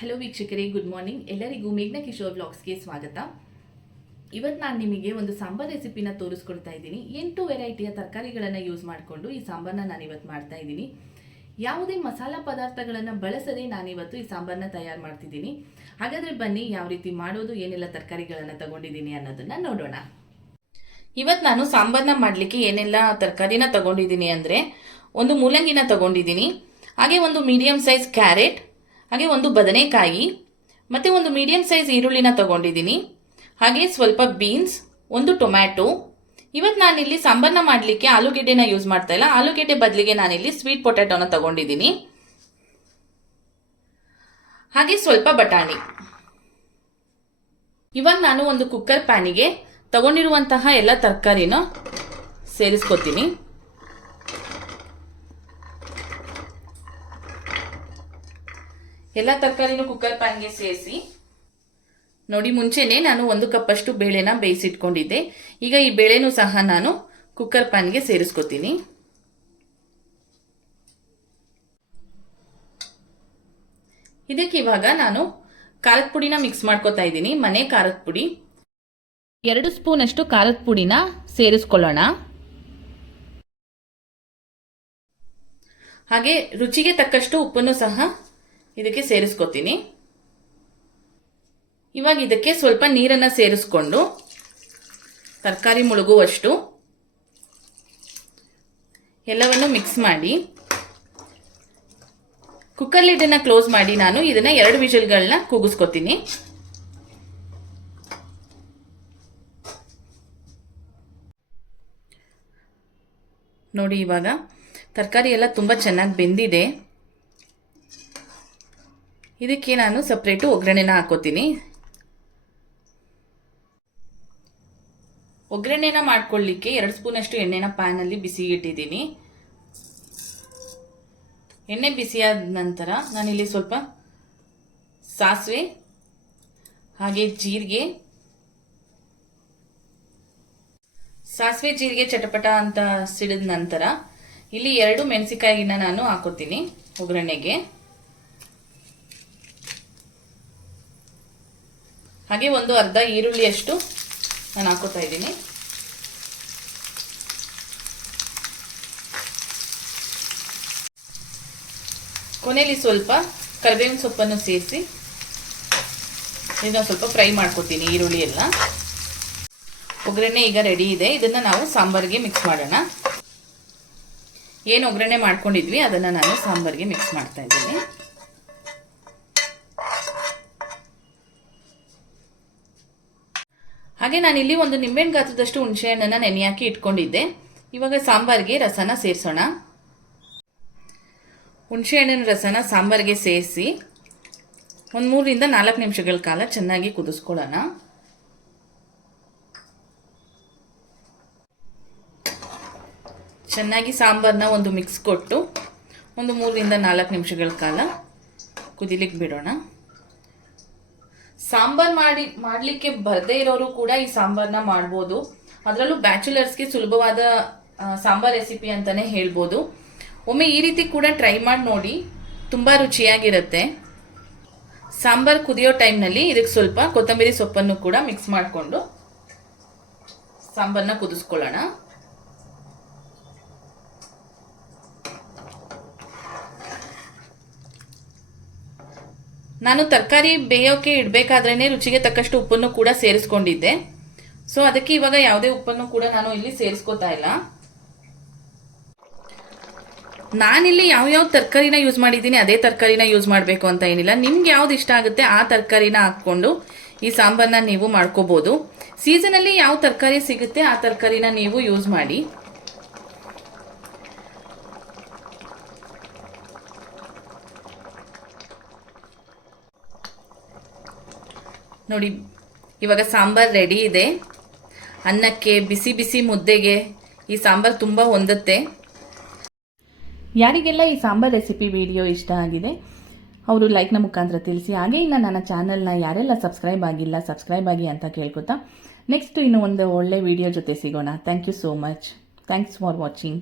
Hello ವೀಕ್ಷಕರೇ, good morning. ಎಲ್ಲರಿಗೂ ಮೇಘ್ನಾ ಕಿಶೋರ್ ವ್ಲಾಗ್ಸ್ಗೆ ಸ್ವಾಗತ. ಇವತ್ತು ನಾನು ನಿಮಗೆ ಒಂದು ಸಾಂಬಾರ್ ರೆಸಿಪಿನ ತೋರಿಸ್ಕೊಡ್ತಾ ಇದ್ದೀನಿ. 8 ವೆರೈಟಿಯ ತರಕಾರಿಗಳನ್ನು ಯೂಸ್ ಮಾಡಿಕೊಂಡು ಈ ಸಾಂಬಾರನ್ನ ನಾನು ಇವತ್ತು ಮಾಡ್ತಾ ಇದ್ದೀನಿ. ಯಾವುದೇ ಮಸಾಲಾ ಪದಾರ್ಥಗಳನ್ನು ಬಳಸದೆ ನಾನಿವತ್ತು ಈ ಸಾಂಬಾರನ್ನ ತಯಾರು ಮಾಡ್ತಿದ್ದೀನಿ. ಹಾಗಾದರೆ ಬನ್ನಿ, ಯಾವ ರೀತಿ ಮಾಡೋದು, ಏನೆಲ್ಲ ತರಕಾರಿಗಳನ್ನು ತಗೊಂಡಿದ್ದೀನಿ ಅನ್ನೋದನ್ನ ನೋಡೋಣ. ಇವತ್ತು ನಾನು ಸಾಂಬಾರನ್ನ ಮಾಡಲಿಕ್ಕೆ ಏನೆಲ್ಲ ತರಕಾರಿನ ತಗೊಂಡಿದ್ದೀನಿ ಅಂದರೆ, ಒಂದು ಮೂಲಂಗಿನ ತಗೊಂಡಿದ್ದೀನಿ, ಹಾಗೆ ಒಂದು ಮೀಡಿಯಂ ಸೈಜ್ ಕ್ಯಾರೆಟ್, ಹಾಗೆ ಒಂದು ಬದನೆಕಾಯಿ, ಮತ್ತು ಒಂದು ಮೀಡಿಯಂ ಸೈಜ್ ಈರುಳ್ಳಿನ ತಗೊಂಡಿದ್ದೀನಿ, ಹಾಗೆ ಸ್ವಲ್ಪ ಬೀನ್ಸ್, ಒಂದು ಟೊಮ್ಯಾಟೊ. ಇವತ್ತು ನಾನಿಲ್ಲಿ ಸಾಂಬಾರನ್ನ ಮಾಡಲಿಕ್ಕೆ ಆಲೂಗೆಡ್ಡೆನ ಯೂಸ್ ಮಾಡ್ತಾ ಇಲ್ಲ. ಆಲೂಗೆಡ್ಡೆ ಬದಲಿಗೆ ನಾನಿಲ್ಲಿ ಸ್ವೀಟ್ ಪೊಟ್ಯಾಟೋನ ತಗೊಂಡಿದ್ದೀನಿ, ಹಾಗೆ ಸ್ವಲ್ಪ ಬಟಾಣಿ. ಇವಾಗ ನಾನು ಒಂದು ಕುಕ್ಕರ್ ಪ್ಯಾನಿಗೆ ತಗೊಂಡಿರುವಂತಹ ಎಲ್ಲ ತರಕಾರಿನ ಸೇರಿಸ್ಕೊತೀನಿ. ಎಲ್ಲ ತರಕಾರಿನೂ ಕುಕ್ಕರ್ ಪ್ಯಾನ್ಗೆ ಸೇರಿಸಿ ನೋಡಿ. ಮುಂಚೆನೆ ನಾನು 1 ಕಪ್ ಅಷ್ಟು ಬೇಳೆನ ಬೇಯಿಸಿಟ್ಕೊಂಡಿದ್ದೆ. ಈಗ ಈ ಬೇಳೆನೂ ಸಹ ನಾನು ಕುಕ್ಕರ್ ಪ್ಯಾನ್ಗೆ ಸೇರಿಸ್ಕೊತೀನಿ. ಇದಕ್ಕೆ ಇವಾಗ ನಾನು ಖಾರದ ಪುಡಿನ ಮಿಕ್ಸ್ ಮಾಡ್ಕೊತಾ ಇದ್ದೀನಿ. ಮನೆ ಖಾರದ ಪುಡಿ 2 ಸ್ಪೂನ್ ಅಷ್ಟು ಖಾರದ ಪುಡಿನ ಸೇರಿಸ್ಕೊಳ್ಳೋಣ. ಹಾಗೆ ರುಚಿಗೆ ತಕ್ಕಷ್ಟು ಉಪ್ಪನ್ನು ಸಹ ಇದಕ್ಕೆ ಸೇರಿಸ್ಕೊತೀನಿ. ಇವಾಗ ಇದಕ್ಕೆ ಸ್ವಲ್ಪ ನೀರನ್ನು ಸೇರಿಸ್ಕೊಂಡು ತರಕಾರಿ ಮುಳುಗುವಷ್ಟು ಎಲ್ಲವನ್ನು ಮಿಕ್ಸ್ ಮಾಡಿ ಕುಕ್ಕರ್ ಲಿಡ್ಡನ್ನು ಕ್ಲೋಸ್ ಮಾಡಿ ನಾನು ಇದನ್ನ 2 ವಿಷಲ್ಗಳನ್ನ ಕೂಗಿಸ್ಕೊತೀನಿ. ನೋಡಿ, ಇವಾಗ ತರಕಾರಿ ಎಲ್ಲ ತುಂಬ ಚೆನ್ನಾಗಿ ಬೆಂದಿದೆ. ಇದಕ್ಕೆ ನಾನು ಸಪ್ರೇಟು ಒಗ್ಗರಣೆನ ಹಾಕೋತೀನಿ. ಒಗ್ಗರಣೆನ ಮಾಡ್ಕೊಳ್ಳಿಕ್ಕೆ 2 ಸ್ಪೂನ್ ಅಷ್ಟು ಎಣ್ಣೆನ ಪ್ಯಾನಲ್ಲಿ ಬಿಸಿಗೆ ಇಟ್ಟಿದ್ದೀನಿ. ಎಣ್ಣೆ ಬಿಸಿಯಾದ ನಂತರ ನಾನಿಲ್ಲಿ ಸ್ವಲ್ಪ ಸಾಸಿವೆ, ಹಾಗೆ ಜೀರಿಗೆ ಚಟಪಟ ಅಂತ ಸಿಡಿದ ನಂತರ ಇಲ್ಲಿ 2 ಮೆಣಸಿಕಾಯಿನ ನಾನು ಹಾಕೋತೀನಿ ಒಗ್ಗರಣೆಗೆ. ಹಾಗೆ ಒಂದು ಅರ್ಧ ಈರುಳ್ಳಿಯಷ್ಟು ನಾನು ಹಾಕೋತಾ ಇದ್ದೀನಿ. ಕೊನೆಯಲ್ಲಿ ಸ್ವಲ್ಪ ಕರಿಬೇವಿನ ಸೊಪ್ಪನ್ನು ಸೇರಿಸಿ ಇದನ್ನ ಸ್ವಲ್ಪ ಫ್ರೈ ಮಾಡ್ಕೊತೀನಿ. ಈರುಳ್ಳಿ ಎಲ್ಲ ಒಗ್ಗರಣೆ ಈಗ ರೆಡಿ ಇದೆ. ಇದನ್ನ ನಾವು ಸಾಂಬಾರಿಗೆ ಮಿಕ್ಸ್ ಮಾಡೋಣ. ಏನು ಒಗ್ಗರಣೆ ಮಾಡ್ಕೊಂಡಿದ್ವಿ ಅದನ್ನ ನಾನು ಸಾಂಬಾರಿಗೆ ಮಿಕ್ಸ್ ಮಾಡ್ತಾ ಇದ್ದೀನಿ. ಹಾಗೆ ನಾನಿಲ್ಲಿ ಒಂದು ನಿಂಬೆಹಣ್ಣು ಗಾತ್ರದಷ್ಟು ಹುಣಸೆ ಹಣ್ಣನ್ನು ನೆನೆ ಹಾಕಿ ಇಟ್ಕೊಂಡಿದ್ದೆ. ಇವಾಗ ಸಾಂಬಾರಿಗೆ ರಸನ ಸೇರಿಸೋಣ. ಹುಣಸೆ ಹಣ್ಣಿನ ರಸನ ಸಾಂಬಾರಿಗೆ ಸೇರಿಸಿ ಒಂದು 3 ರಿಂದ 4 ನಿಮಿಷಗಳ ಕಾಲ ಚೆನ್ನಾಗಿ ಕುದಿಸ್ಕೊಳ್ಳೋಣ. ಚೆನ್ನಾಗಿ ಸಾಂಬಾರನ್ನ ಒಂದು ಮಿಕ್ಸ್ ಕೊಟ್ಟು ಒಂದು 3 ರಿಂದ 4 ನಿಮಿಷಗಳ ಕಾಲ ಕುದಿಲಿಕ್ಕೆ ಬಿಡೋಣ. ಸಾಂಬಾರ್ ಮಾಡಲಿಕ್ಕೆ ಬರದೇ ಇರೋರು ಕೂಡ ಈ ಸಾಂಬಾರನ್ನ ಮಾಡ್ಬೋದು. ಅದರಲ್ಲೂ ಬ್ಯಾಚುಲರ್ಸ್ಗೆ ಸುಲಭವಾದ ಸಾಂಬಾರ್ ರೆಸಿಪಿ ಅಂತಾನೆ ಹೇಳ್ಬೋದು. ಒಮ್ಮೆ ಈ ರೀತಿ ಕೂಡ ಟ್ರೈ ಮಾಡಿ ನೋಡಿ, ತುಂಬ ರುಚಿಯಾಗಿರುತ್ತೆ. ಸಾಂಬಾರ್ ಕುದಿಯೋ ಟೈಮ್ನಲ್ಲಿ ಇದಕ್ಕೆ ಸ್ವಲ್ಪ ಕೊತ್ತಂಬರಿ ಸೊಪ್ಪನ್ನು ಕೂಡ ಮಿಕ್ಸ್ ಮಾಡಿಕೊಂಡು ಸಾಂಬಾರನ್ನ ಕುದಿಸ್ಕೊಳ್ಳೋಣ. ನಾನು ತರಕಾರಿ ಬೇಯೋಕೆ ಇಡಬೇಕಾದ್ರೇ ರುಚಿಗೆ ತಕ್ಕಷ್ಟು ಉಪ್ಪನ್ನು ಕೂಡ ಸೇರಿಸ್ಕೊಂಡಿದ್ದೆ. ಸೊ ಅದಕ್ಕೆ ಇವಾಗ ಯಾವುದೇ ಉಪ್ಪನ್ನು ಕೂಡ ನಾನು ಇಲ್ಲಿ ಸೇರಿಸ್ಕೋತಾ ಇಲ್ಲ. ನಾನಿಲ್ಲಿ ಯಾವ ತರಕಾರಿನ ಯೂಸ್ ಮಾಡಿದ್ದೀನಿ ಅದೇ ತರಕಾರಿನ ಯೂಸ್ ಮಾಡಬೇಕು ಅಂತ ಏನಿಲ್ಲ. ನಿಮ್ಗೆ ಯಾವ್ದು ಇಷ್ಟ ಆಗುತ್ತೆ ಆ ತರಕಾರಿನ ಹಾಕ್ಕೊಂಡು ಈ ಸಾಂಬಾರನ್ನ ನೀವು ಮಾಡ್ಕೋಬಹುದು. ಸೀಸನಲ್ಲಿ ಯಾವ ತರಕಾರಿ ಸಿಗುತ್ತೆ ಆ ತರಕಾರಿನ ನೀವು ಯೂಸ್ ಮಾಡಿ. ನೋಡಿ, ಇವಾಗ ಸಾಂಬಾರ್ ರೆಡಿ ಇದೆ. ಅನ್ನಕ್ಕೆ, ಬಿಸಿ ಬಿಸಿ ಮುದ್ದೆಗೆ ಈ ಸಾಂಬಾರ್ ತುಂಬ ಹೊಂದುತ್ತೆ. ಯಾರಿಗೆಲ್ಲ ಈ ಸಾಂಬಾರ್ ರೆಸಿಪಿ ವಿಡಿಯೋ ಇಷ್ಟ ಆಗಿದೆ ಅವರು ಲೈಕ್ನ ಮುಖಾಂತರ ತಿಳಿಸಿ. ಹಾಗೆ ಇನ್ನು ನನ್ನ ಚಾನಲ್ನ ಯಾರೆಲ್ಲ ಸಬ್ಸ್ಕ್ರೈಬ್ ಆಗಿಲ್ಲ ಸಬ್ಸ್ಕ್ರೈಬ್ ಆಗಿ ಅಂತ ಕೇಳ್ಕೊತಾ ನೆಕ್ಸ್ಟ್ ಇನ್ನು ಒಂದು ಒಳ್ಳೆ ವಿಡಿಯೋ ಜೊತೆ ಸಿಗೋಣ. Thank you so much. Thanks for watching.